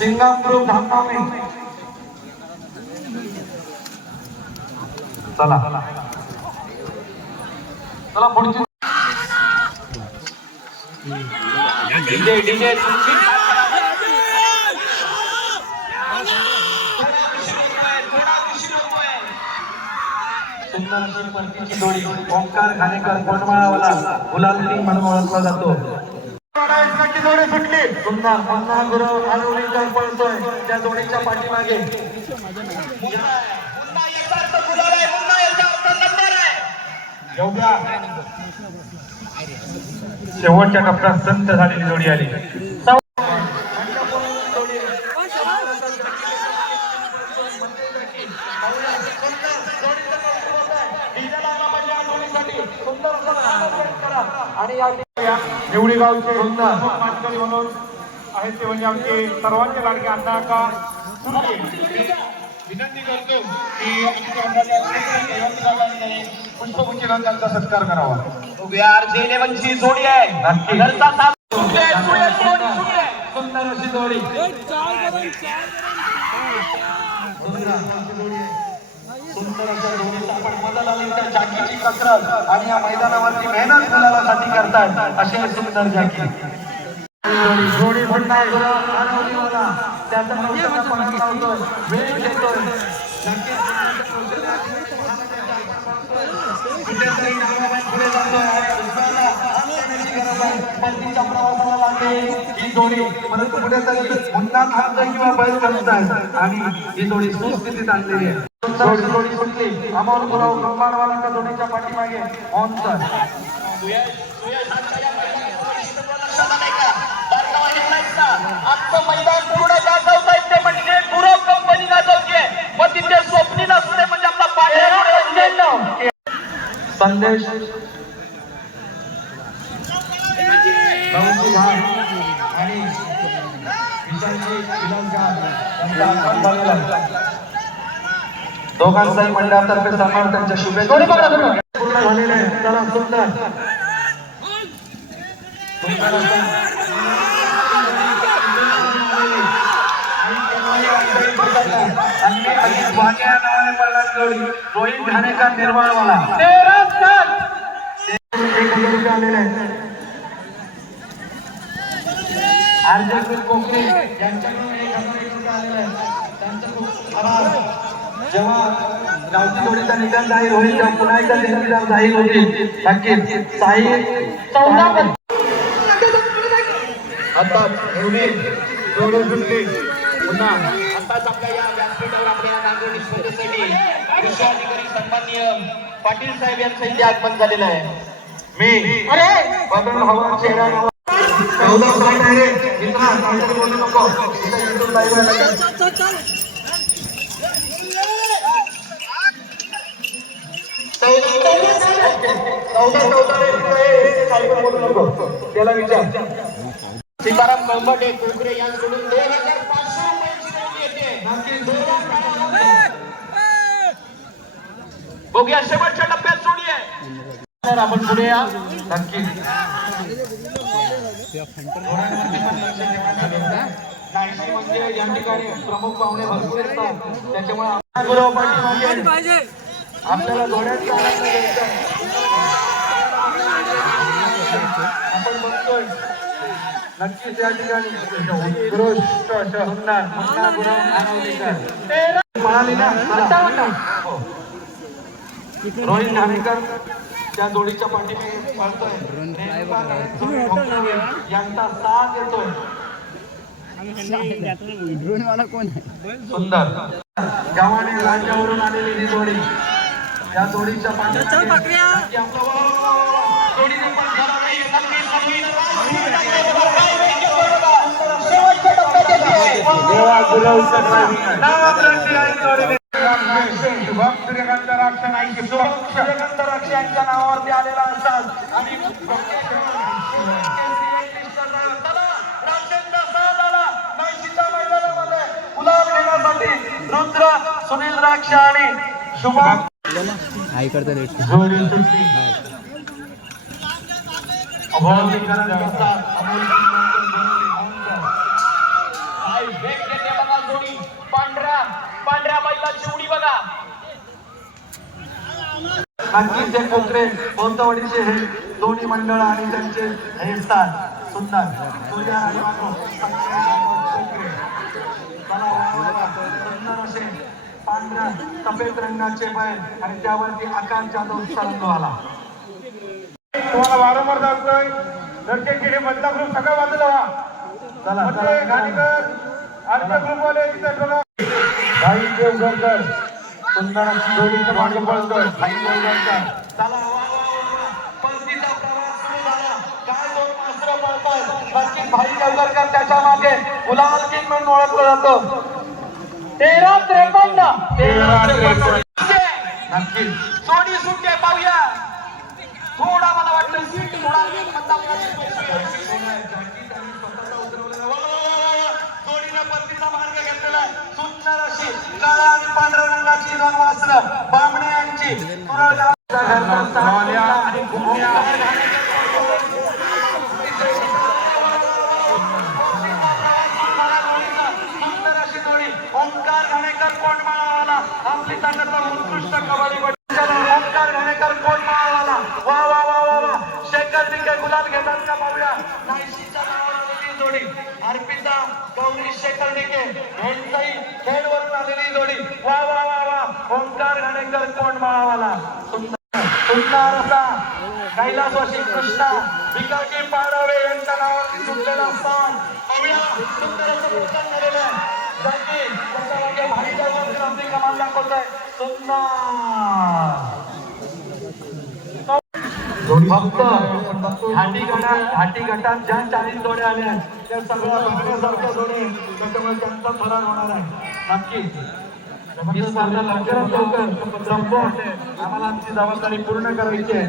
Singam group धामनामे चला चला पुढची डीजे डीजे जोडी ओंकार खानेकर कोंडमाळावाला गुलाल किंग म्हणून ओळखला जातो. जोडी सुटली सुंदर पुन्हा गुरव आरोलीकर पळतोय त्या जोडीच्या पाठीमागे शेवटच्या टप्प्यात संत झालेली जोडी आली. निवडी गावचे मानकरी म्हणून आहेत ते म्हणजे आमचे सर्वांचे लाडके अण्णा का विनंती करतो की पुष्पगुच्छ त्यांचा सत्कार करावा. ची जोडी आहे सुंदर अशी जोडी जाकीची कसरत आणि या मैदानावरती मेहनत गुलालासाठी करतात असे सुंदर जाकी जोडी पुन्हा त्याचा वेळ घेतोय ही जोडी परंतु कुठेतरी मुन्ना खान किंवा बैल करतात आणि ही जोडी सुस्थितीत आणलेली आहे. जोडी सुटली अमोल गुरव कंबाडवालांच्या जोडीच्या पाठीमागे ऑनसर आजचं मैदान पूर्ण गाजवता येते म्हणजे गुरव कंपनी गाजवते व तिथे स्वप्नील असते म्हणजे आपला पाड्या संदेश आणि दोघांचाही मंडळातर्फे सन्मान त्यांच्या शुभेच्छा पूर्ण झालेले आहे. चला सुंदर रोहित ठाणेकर निर्माणवाला आलेले आहे. आरजे कोकणे यांच्याकडून 1,000 रुपये आलेले आहेत. त्यांचं खूप आभार. जेव्हा गावची जोडीचा निकाल जाहीर होईल तेव्हा पुन्हा एकदा देणगीदार जाहीर होतील. नक्कीच साई 14 आता एवढे जोडे सुटले पुन्हा आताच आपल्या या व्यासपीठावर आपल्या नांदेड स्पर्धेसाठी कृषी अधिकारी सन्माननीय पाटील साहेब यांचं इथे आगमन झालेलं आहे. मी बदल हवा चेहरा बोलू नको त्याला विचार सीताराम कंबटे कोकरे यांकडून 2,500 रुपयांची देणगी येते. बघूया शेवटच्या टप्प्यात जोडी आहे. तर आपण पुढे या नक्की म्हणजे या ठिकाणी प्रमुख पाहुणे भरपूर असतात त्याच्यामुळे आपल्याला घोड्यांचा आनंद घ्यायचा आपण बघतोय. नक्कीच या ठिकाणी उत्कृष्ट अशा सुंदर मुन्ना गुरव आनवलीकर म्हणाली ना रोहित ठाणेकर त्या जोडीच्या पाठीमागे यांचा साथ येतोय. ड्रोन वाला कोण आहे? सुंदर गावाने राज्यावरून आलेली ही जोडी या जोडीच्या पाठीमागे सूर्यकांत नावावरती आलेला असतात आणि रुद्र सुनील द्राक्ष आणि शुभम आई करता रेट एक घेते बघा जोडी पांढऱ्या बैलाची उडी बघा. नक्कीच हे कोकरे बोंतवाडीचे हे दोन्ही मंडळ आणि त्यांचे हेरस्थान सुंदर सूर्या आणि माधव कोकरे. सुंदर असे पांढऱ्या सफेद रंगाचे बैल आणि त्यावरती आकाश जाधव तरंग आला. तुम्हाला वारंवार सांगतोय लडके किडे मधला ग्रुप सगळा बाजूला व्हा. चला म्हणजे गाडीकर आमच्या ग्रुपवाले इथे बघा. भाई देवगडकर सुंदर अशी जोडीचं मागे पळतोय. भाई देवगडकर. चला वा वा वा वा. परतीचा प्रवास सुरू झाला. काय दोन मास्टर पळतायत. नक्कीच भाई देवगडकर त्याच्या मागे गुलाल किंग म्हणून ओळखलं जातं. 13-53 नक्कीच जोडी सुटते पाहूया. थोडा मला वाटतं सीट थोडा जोडीनं परतीचा मार्ग घेतलेला आहे. सुंदर अशी काळा आणि पांढऱ्या रंगाची दोन वासरं बामणे यांची तुरळ गावचा घरचा माल्या आणि घुमण्या. सुंदर अशी जोडी ओंकार घाणेकर कोंडमाळावाला आपली ताकदवर उत्कृष्ट कबड्डी ओंकार घाणेकर कोंडमाळावाला. वा वा वा वा वा. शेखर दिके गुलाल घेतात का पाहूया. नाईशीच्या नावावर आलेली जोडी अर्पिता गौरी शेखर दिके यांचाही खेळवरून आलेली जोडी. वा वा वा वा. ओंकार घाणेकर कोंडमाळावाला. सुंदर असा कैलासवासी कृष्णा भिकाजी पाडवे यांच्या नावावरती सुटलेला स्थान पाहूया. सुंदर असं प्रकरण झालेलं आहे. जागी त्याच्यामध्ये भारीच्या वरती आपली कमाल दाखवतोय. सुंदर फक्त हाटी गटात ज्या 40 जोड्या आल्या त्या सगळ्या बघण्यासारख्या जोडी त्याच्यामुळे त्यांचा फरार होणार आहे. नक्कीच ही स्पर्धा लवकरात लवकर संपवून आम्हाला आमची जबाबदारी पूर्ण करायची आहे.